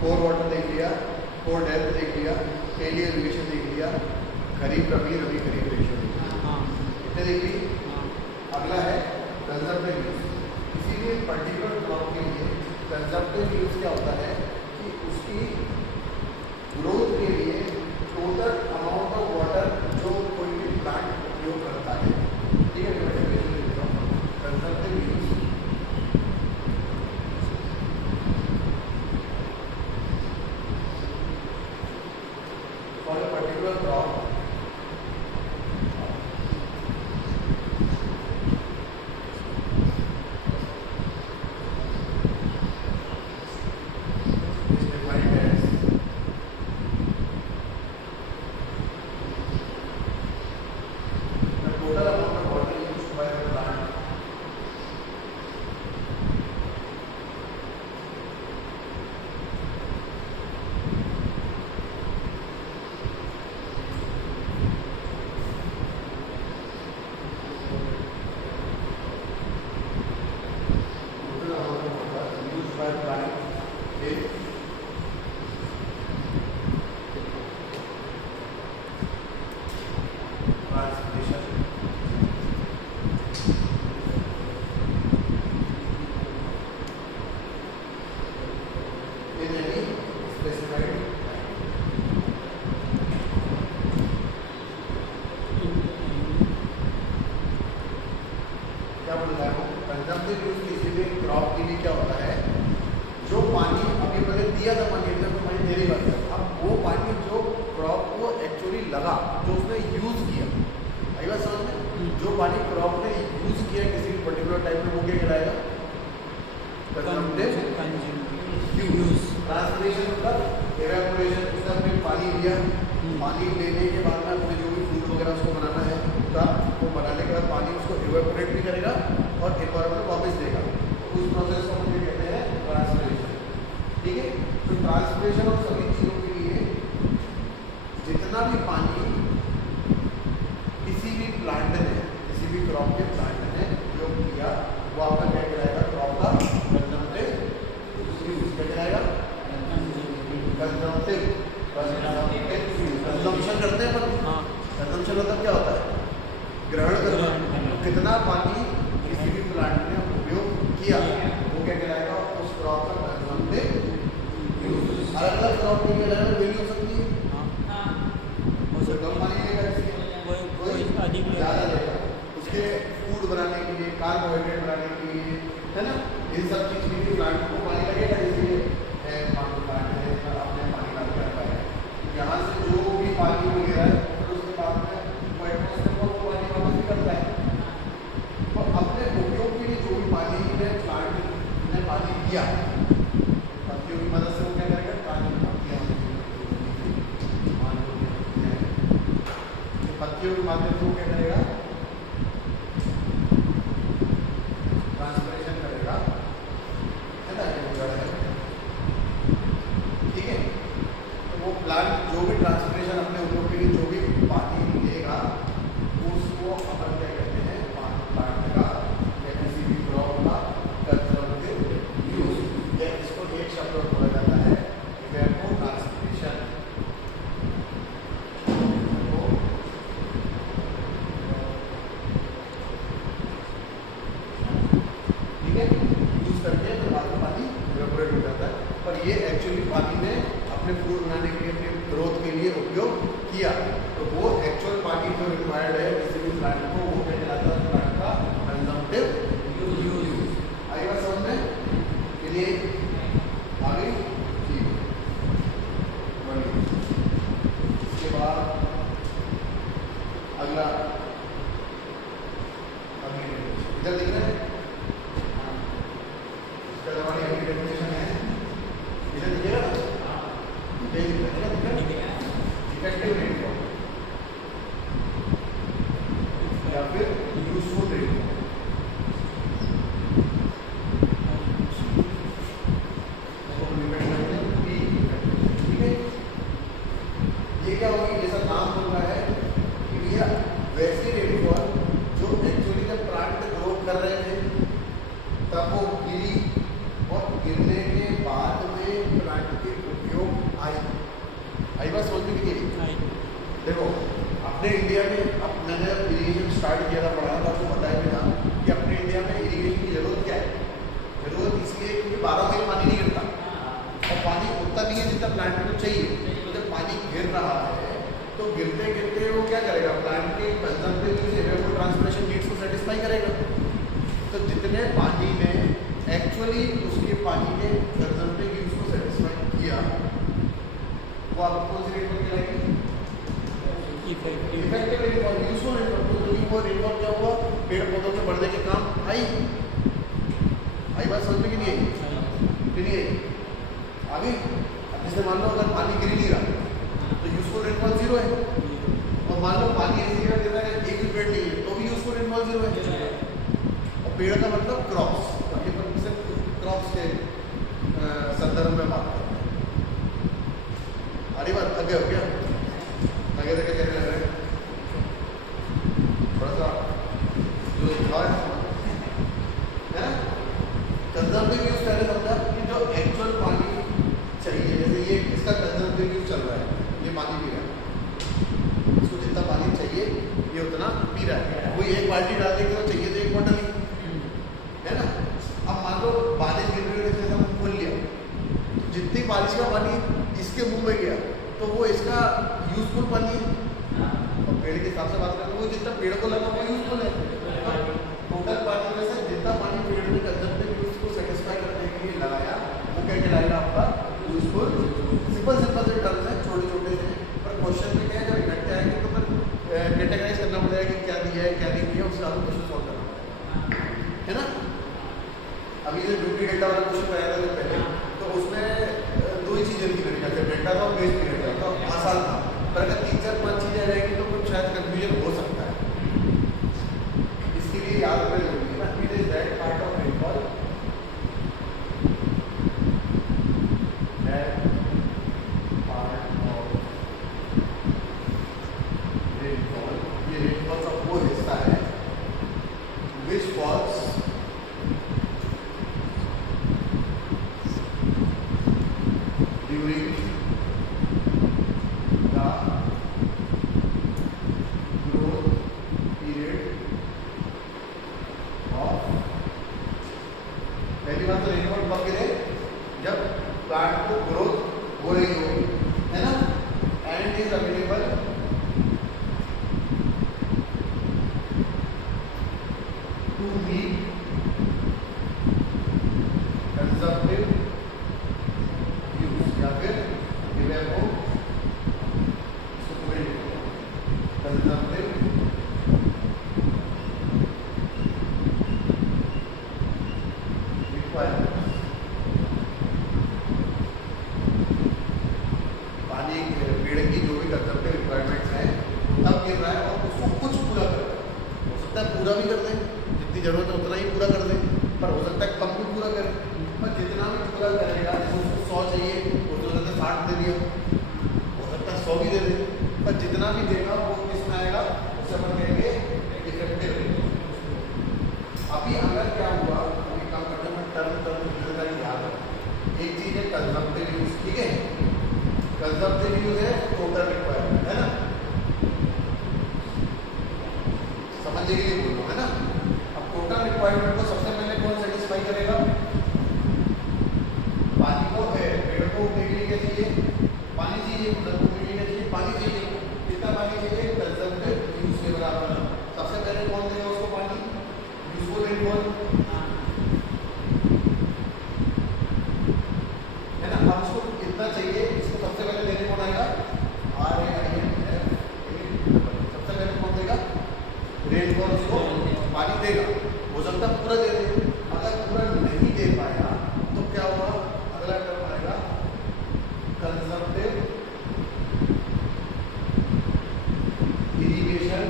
Core water देख लिया, core depth देख लिया, एलियर एलिवेशन देख लिया, खरीफ रबी रबी खरीफ रेशियो देख लिया, कितने देख ली। अगला है कंजर्वेटिव यूज। किसी भी पर्टिकुलर क्रॉप के लिए कंजर्वेटिव यूज क्या होता है कि उसकी ग्रोथ के लिए टोटल अमाउंट ऑफ वाटर जो कोई भी प्लांट उपयोग करता है, ठीक है। Conservative use for a particular crop consumptive use किसी भी क्रॉप के लिए क्या होता है, जो पानी अभी मैंने दिया था पानी एकदम तो पानी देने वाला है, अब वो पानी जो क्रॉप को एक्चुअली लगा, जो उसने यूज किया, आई बात समझ में, जो पानी क्रॉप ने यूज किया किसी भी पर्टिकुलर टाइम में वो क्या कहलाएगा, कंजम्पटिव यूज। ट्रांसपिरेशन मतलब इवेपोरेशन, उसने अपने पानी लिया, पानी लेने के बाद में अपने जो भी फूड वगैरह उसको बनाना है उसका, वो बनाने के बाद पानी उसको इवेपोरेट भी करेगा और एनवायरमेंट वापस देगा, उस प्रोसेस को हम कहते हैं ट्रांसपिरेशन, ठीक है। तो ट्रांसपिरेशन और सभी चीज़ों के लिए जितना भी पानी किसी भी प्लांट ने, किसी भी क्रॉप के प्लांट ने उपयोग किया, वो आपका क्या कहलाएगा, क्रॉप का कंजम्पटिव यूज क्या कहलाएगा, कंजम्पटिव। कंजम्पशन करते हैं पर कंजम्पशन मतलब क्या होता है, ग्रहण करना, कितना पानी किसी भी प्लांट ने उपयोग किया वो क्या कहलाएगा, उस क्रॉप का कंजम्पटिव यूज। अलग अलग क्रॉप के लिए अलग अलग वैल्यू हो सकती है, कम पानी लेगा, कोई ज़्यादा लेगा, उसके फूड बनाने के लिए, कार्बोहाइड्रेट बनाने के लिए, है ना, इन सब चीज़ के लिए प्लांट को पानी लगेगा, इसलिए प्लांट है अपने पानी का करता है। यहाँ से जो भी पानी मिल रहा है फिर उसके बाद में वो एटमॉस्फेयर को पानी वापस निकलता है, तो अपने उपयोग के लिए जो भी पानी में प्लांट ने पानी दिया, पत्तियों की मदद से वो क्या करेगा, पानी पत्तियों के माध्यम से वो क्या करेगा, ट्रांसपिरेशन करेगा, है ना, ठीक है। तो वो प्लांट जो भी ट्रांसपिरेशन अपने उपयोग के लिए जो भी पानी देगा उसको अपन क्या कहते हैं, प्लांट का या किसी भी क्रॉप का कंजम्पटिव यूज, या इसको एक शब्द में बोला जाता है इवेपोट्रांसपिरेशन। ठीक है, यूज करके तो बाद में पानी इवेपोरेट हो जाता है, पर ये एक्चुअली पानी ने अपने फूड बनाने के लिए, अपने ग्रोथ के लिए उपयोग किया, तो वो एक्चुअल पानी जो रिक्वायर्ड है किसी भी प्लांट को, वो क्या कहलाता है, प्लांट का कंजम्पटिव यूज। आई बात समझ में, के लिए आगे ठीक बढ़िया। इसके बाद अगला इधर दिख रहा है, इसका हमारी अगली डेफिनेशन है, इधर दिखेगा ना, इफेक्टिव रेनफॉल या फिर यूजफुल रेनफॉल। ठीक है, ये क्या होगी, जैसा नाम बोल रहा है कि भैया वैसी रेनफॉल जो एक्चुअली जब प्लांट ग्रो कर रहे थे तब वो गिरी, और गिरने के बाद में प्लांट के देखो अपने इंडिया में, अब मैंने इरीगेशन स्टार्ट किया था, पढ़ाना था, आपको बताया भी था कि अपने इंडिया में इरीगेशन की ज़रूरत क्या है। ज़रूरत इसलिए क्योंकि 12 महीने पानी नहीं गिरता और पानी उतना नहीं है जितना प्लांट को चाहिए। तो जब पानी गिर रहा है तो गिरते गिरते वो क्या करेगा, प्लांट के कंजम्पटिव ट्रांसपोर्टेशन नीड्स को सेटिस्फाई करेगा। तो जितने पानी ने एक्चुअली उसके पानी के कंजम्पटिव नीड्स को सेटिस्फाई किया वो आपको कौन सी रेट पर मिलेगी, इफेक्टिव रेनफॉल, यूजफुल रेनफॉल। क्योंकि वो रेनफॉल क्या हुआ, पेड़ पौधों के बढ़ने के काम आई बात समझ में कि नहीं आई आगे। अब जैसे मान लो अगर पानी गिर नहीं रहा तो यूजफुल रेनफॉल 0 है, और मान लो पानी ऐसी जगह दे रहा है एक भी पेड़ नहीं है तो भी यूजफुल रेनफॉल 0 है। और पेड़ का मतलब क्रॉप्स, ये पर सिर्फ क्रॉप्स के संदर्भ में बात करते हैं। आगे बात आगे हो गया, आगे देखे कैसे लग रहा है, थोड़ा सा जो है ना कंजम्पटिव यूज पहले समझा कि जो एक्चुअल पानी चाहिए, जैसे ये इसका कंजम्पटिव यूज चल रहा है, ये पानी पी रहा है, इसको जितना पानी चाहिए ये उतना पी रहा है। कोई एक बाल्टी डाल देंगे तो चाहिए तो 1 बोतल ही, है ना। अब मान लो बारिश गिर रही है, जैसे हम खोल लिया, जितनी बारिश का पानी इसके मुंह में गया तो वो इसका यूजफुल पानी है। और पेड़ के हिसाब से बात करें तो वो जितना पेड़ को लगा वो यूजफुल है। टोटल पानी में से जितना पानी पेड़ में कंजम्पटिव यूज को सेटिस्फाई करने के लिए लगाया वो क्या कहलाएगा आपका यूजफुल। सिंपल से टर्म्स है, छोटे छोटे से, पर क्वेश्चन में क्या है, जब इफेक्ट आएंगे तो फिर कैटेगराइज करना पड़ेगा कि क्या दिया है क्या नहीं दिया, उसके बाद क्वेश्चन सॉल्व करना पड़ेगा, है ना। अभी जो ड्यूटी डेटा वाला क्वेश्चन आया था जो पहले, तो उसमें 2 ही चीज़ें लिखी मेरे ख्याल से, डेटा था और बेस पीरियड था, तो आसान था। पर अगर 3 4 5 चीज़ें रहेंगी तो कुछ शायद कन्फ्यूजन हो सकता है। इसके लिए याद रखना जरूरी है ना, it is that part of rainfall ये रेनफॉल का वो हिस्सा है विच फॉल्स ड्यूरिंग पहली बात तो रेनफॉल कब गिरे, जब प्लांट को ग्रोथ हो रही हो, है ना, and is available to meet consumptive use, या फिर इवेपो कंजम्पटिव पानी पेड़ की जो भी कंजम्पटिव रिक्वायरमेंट्स हैं तब गिर रहा है, और उसको कुछ पूरा कर रहा है। हो सकता है पूरा भी कर दें, जितनी जरूरत है उतना ही पूरा कर दें, पर हो सकता है कम भी पूरा करें। पर जितना भी पूरा करेगा, जैसे उसको 100 चाहिए उसको 60 दे दिया, हो सकता है 100 भी दे दे, पर जितना भी देगा वो किस में आएगा, उसे अपन कहेंगे इफेक्टिव रेट। अभी अगर क्या हुआ, अभी काम करने में टर्म याद है, एक चीज़ है कंजम्पटिव यूज, ठीक है, कंजम्पटिव यूज है टोटल रिक्वायरमेंट, है ना, समझने के लिए बोल रहा हूं, है ना। अब टोटल रिक्वायरमेंट को सबसे पहले कौन सेटिस्फाई करेगा, पानी को है, पेड़ को उगने के लिए क्या चाहिए, पानी चाहिए, उधर को उगने के लिए क्या चाहिए, पानी चाहिए। कितना पानी चाहिए, कंजम्पटिव यूज के बराबर। सबसे पहले कौन देगा उसको पानी, यूजफुल रेनफॉल, है ना। अब उसको कितना चाहिए, इसको सबसे पहले देने कौन आएगा, RAINF, सबसे पहले कौन देगा, रेनफॉल उसको पानी देगा। हो सकता है पूरा दे दे, अगर पूरा नहीं दे पाया तो क्या हुआ, अगला टर्म आएगा consumptive irrigation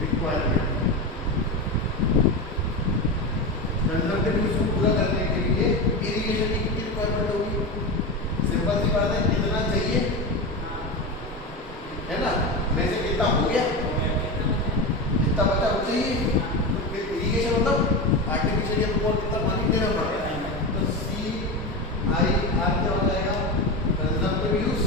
requirement. Consumptive use को पूरा करने के लिए इरिगेशन की कितनी रिक्वायरमेंट होगी, सिंपल सी बात है, कितना चाहिए, है ना, में से कितना हो गया, जितना बचा वो चाहिए। तो फिर इरिगेशन मतलब आर्टिफिशियल रेनफॉल, कितना पानी देना पड़ता है, तो CIR क्या हो जाएगा, कंजम्पटिव यूज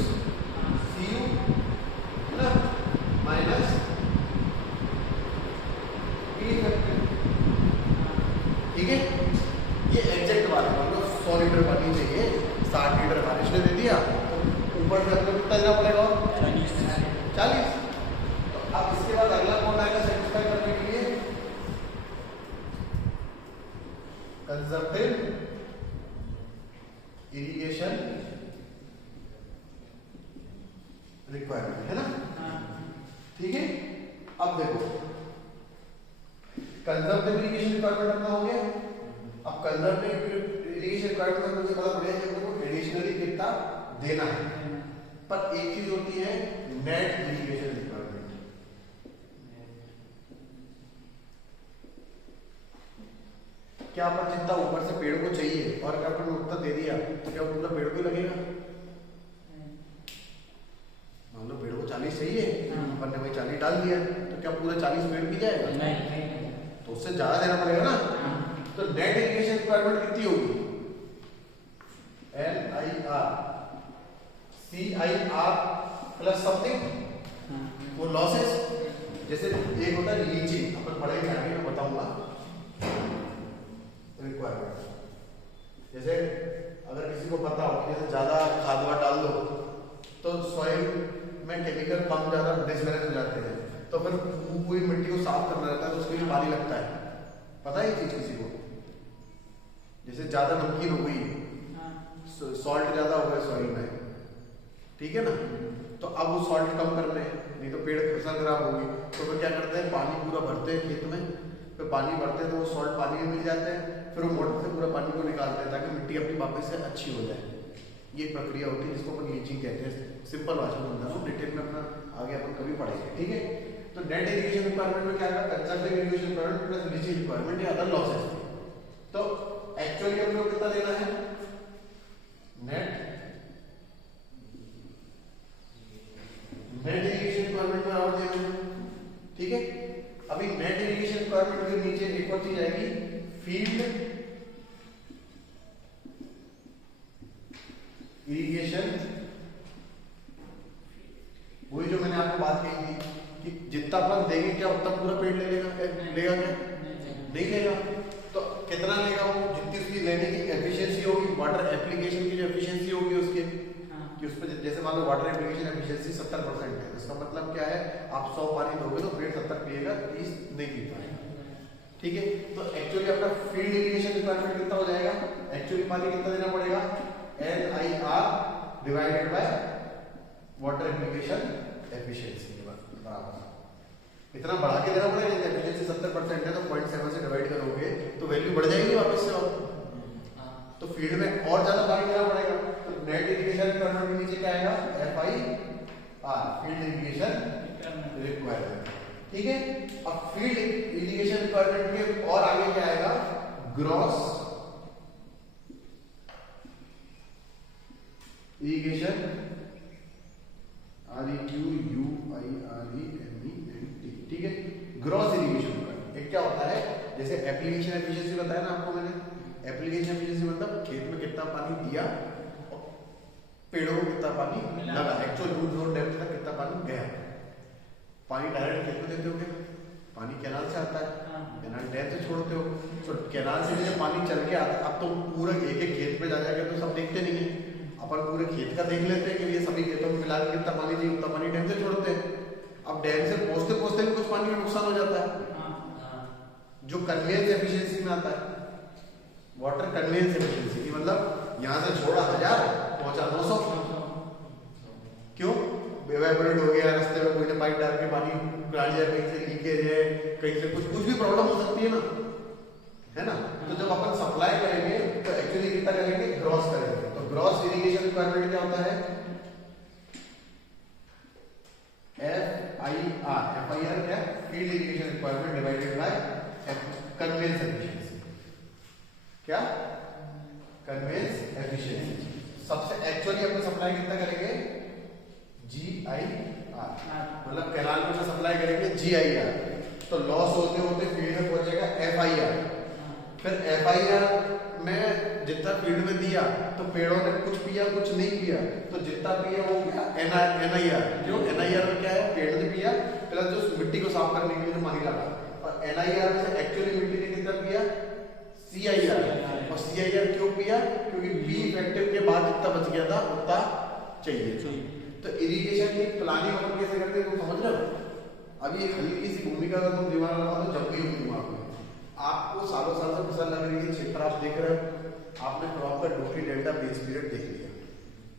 इरिगेशन रिक्वायरमेंट है ना। ठीक है, अब देखो कंजर्वेटिव इरिगेशन रिक्वायरमेंट अपना हो गया। अब कंजर्वेटिव इरिगेशन रिक्वायरमेंट में मुझे पता पड़ेगा कि हमको एडिशनली कितना देना है, पर एक चीज होती है नेट इरिगेशन रिक्वायरमेंट। क्या अपन जितना ऊपर से पेड़ को चाहिए और अगर अपन उतना दे दिया तो क्या पूरा पेड़ को लगेगा? मान लो पेड़ को 40 चाहिए, अपन ने भाई 40 डाल दिया तो क्या पूरा 40 पेड़ भी जाएगा? नहीं, तो उससे ज्यादा देना पड़ेगा ना। तो नेट इरिगेशन रिक्वायरमेंट कितनी होगी? NIR प्लस समथिंग वो लॉसेस। जैसे एक होता है लीचिंग, अपन पढ़ेंगे आगे मैं बताऊंगा रिक्वायरमेंट। जैसे अगर किसी को पता हो कि जैसे ज्यादा खाद वाद डाल दो तो सॉइल में केमिकल कम ज्यादा डिसबैलेंस हो जाते हैं, तो फिर पूरी मिट्टी को साफ करना रहता है तो उसके लिए पानी लगता है। पता है ये चीज किसी को? जैसे ज्यादा नमकीन हो गई, सॉल्ट ज्यादा हो गया सॉइल में, ठीक है ना, तो अब वो सॉल्ट कम कर ले, नहीं तो पेड़ फसल खराब होगी। तो फिर क्या करते हैं, पानी पूरा भरते हैं खेत में, फिर पानी भरते हैं तो वो सॉल्ट पानी में मिल जाते हैं, फिर वो मोटर से पूरा पानी को निकालते हैं ताकि मिट्टी अपनी वापस से अच्छी हो जाए। ये प्रक्रिया होती है जिसको अपन लीचिंग कहते हैं। सिंपल भाषा में बता रहा हूँ, डिटेल में अपना आगे अपन कभी पढ़ेंगे, ठीक है। तो नेट इरिगेशन रिक्वायरमेंट में क्या है, conservative irrigation requirement plus leaching requirement या अदर लॉसेस। तो एक्चुअली हम लोग कितना देना है, नेट इरिगेशन रिक्वायरमेंट में और देना है, ठीक है। अभी नेट इरिगेशन रिक्वायरमेंट के नीचे एक और चीज आएगी, फील्ड इरिगेशन। वही जो मैंने आपको बात कही थी कि जितना अपन देंगे क्या उतना पूरा पेड़ ले लेगा क्या? नहीं लेगा। तो कितना लेगा वो? जितनी उसकी लेने की एफिशिएंसी होगी, वाटर एप्लीकेशन की जो एफिशिएंसी होगी उसके कि उस पर जैसे मान लो वाटर एप्लीकेशन एफिशिएंसी 70% है, इसका मतलब क्या है, आप 100 पानी दोगे तो पेड़ 70 पिएगा, 30 नहीं पी पाएगा, ठीक है। तो एक्चुअली अपना फील्ड इरिगेशन रिक्वायरमेंट कितना हो जाएगा, एक्चुअली पानी कितना देना पड़ेगा, NIR divided by water application efficiency के बराबर। इतना बढ़ा के देना पड़ेगा, जैसे एफिशिएंसी 70% है तो 0.7 से डिवाइड करोगे तो वैल्यू बढ़ जाएगी वापस से, और तो फील्ड में और ज्यादा पानी देना पड़ेगा। तो नेट इरिगेशन रिक्वायरमेंट के नीचे क्या आएगा, FIR फील्ड इरिगेशन रिक्वायरमेंट, ठीक है। अब फील्ड इरिगेशन रिक्वायरमेंट के और आगे क्या आएगा, ग्रॉस इरिगेशन, REQUIREMENT, ठीक है। ग्रॉस इरिगेशन रिक्वायरमेंट एक क्या होता है, जैसे एप्लीकेशन एफिशिएंसी बताया ना आपको मैंने, एप्लीकेशन एफिशिएंसी मतलब खेत में कितना पानी दिया, पेड़ों को कितना पानी लगा, एक्चुअल रूट जोन डेप्थ तक कितना पानी गया। पानी डायरेक्ट खेत में देते हो क्या? पानी कैनाल से आता है, कैनाल डैम से छोड़ते हो, तो कैनाल से जब पानी चल के आता है, अब तो पूरा एक एक खेत में जा जाके तो सब देखते नहीं है, अपन पूरे खेत का देख लेते हैं कि ये सभी खेतों में मिला के कितना पानी चाहिए उतना पानी डैम से छोड़ते हैं। अब डैम से पहुंचते पहुंचते भी कुछ पानी में नुकसान हो जाता है, जो कन्वेंस एफिशिएंसी में आता है, वाटर कन्वेंस एफिशिएंसी की मतलब यहाँ से छोड़ा 1000 पहुंचा 900, क्यों? इवेपोरेट हो गया, रास्ते में कोई ने पाइप डाल के पानी डाल दिया, कहीं से लीकेज है, कहीं से कुछ भी प्रॉब्लम हो सकती है ना, है ना। तो जब अपन सप्लाई करेंगे तो एक्चुअली कितना करेंगे, ग्रॉस करेंगे। तो ग्रॉस इरिगेशन रिक्वायरमेंट क्या होता है, FIR क्या, field irrigation requirement divided by conveyance efficiency, क्या, कन्वेंस एफिशिएंसी। सबसे एक्चुअली अपन सप्लाई कितना करेंगे, GIR, मतलब कैनाल में सप्लाई करेंगे GIR, तो लॉस होते होते फील्ड में पहुंचेगा FIR, फिर FIR में जितना फील्ड में दिया तो पेड़ों ने कुछ पिया कुछ नहीं पिया, तो जितना पिया वो गया NIR, जो NIR में क्या है, पेड़ ने पिया प्लस जो मिट्टी को साफ करने के लिए जो पानी लगा, और NIR में से एक्चुअली मिट्टी ने कितना पिया, CIR, और CIR क्यों पिया, क्योंकि बी इफेक्टिव के बाद जितना बच गया था उतना चाहिए। तो इरिगेशन की प्लानिंग अपन कैसे करते हैं, समझ रहे हो। अब ये हल्की सी भूमिका का तुम दिमाग लगा तो जब भी दिमाग में आपको सालों साल से फसल लग रही है, क्षेत्र आप देख रहे हो, आपने क्रॉप का ड्यूटी डेल्टा बेस पीरियड देख लिया,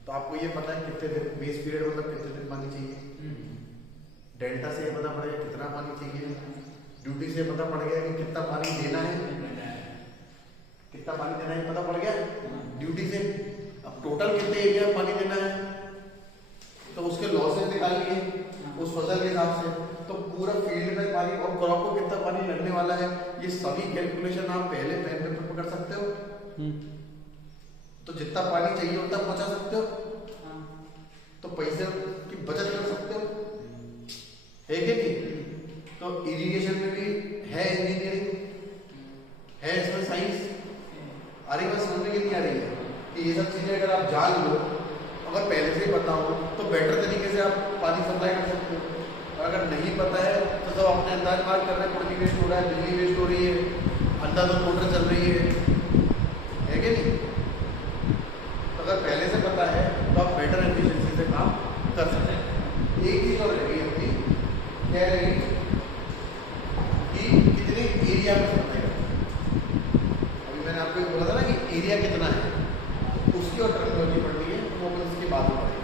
तो आपको ये पता है कितने दिन बेस पीरियड मतलब कितने दिन पानी चाहिए, डेल्टा से ये पता पड़ेगा कितना पानी चाहिए, ड्यूटी से पता पड़ गया कि कितना पानी देना है, कितना पानी देना है पता पड़ गया ड्यूटी से। अब टोटल कितने एरिया में पानी देना है तो उसके लॉसेस निकाल लिए उस फसल के हिसाब से, तो पूरा फील्ड में पानी और क्रॉप को कितना पानी लगने वाला है, ये सभी कैलकुलेशन आप पहले पेन पेपर पर कर सकते हो। तो जितना पानी चाहिए उतना पहुंचा सकते हो, तो पैसे की बचत कर सकते हो, है कि नहीं। तो इरिगेशन में भी है इंजीनियरिंग, है इसमें साइंस। आ रही बात समझ में नहीं आ रही है कि ये सब चीजें अगर आप जान लो, अगर पहले से ही पता हो तो बेटर तरीके से आप पानी सप्लाई कर सकते हो। और अगर नहीं पता है तो सब अपने अंदाज मार कर रहे हैं, पानी वेस्ट हो रहा है, बिजली वेस्ट हो रही है, अंधाधुंध मोटर चल रही है कि नहीं। तो अगर पहले से पता है तो आप बेटर एफिशिएंसी से काम कर सकते हैं। एक चीज और रहेगी अपनी, क्या रहेगी कि कितने एरिया में सप्लाई करना है। अभी मैंने आपको बोला था ना कि एरिया कितना है, उसकी और टर्मिनोलॉजी पढ़नी है, वो अपन इसके बाद में पढ़ेंगे।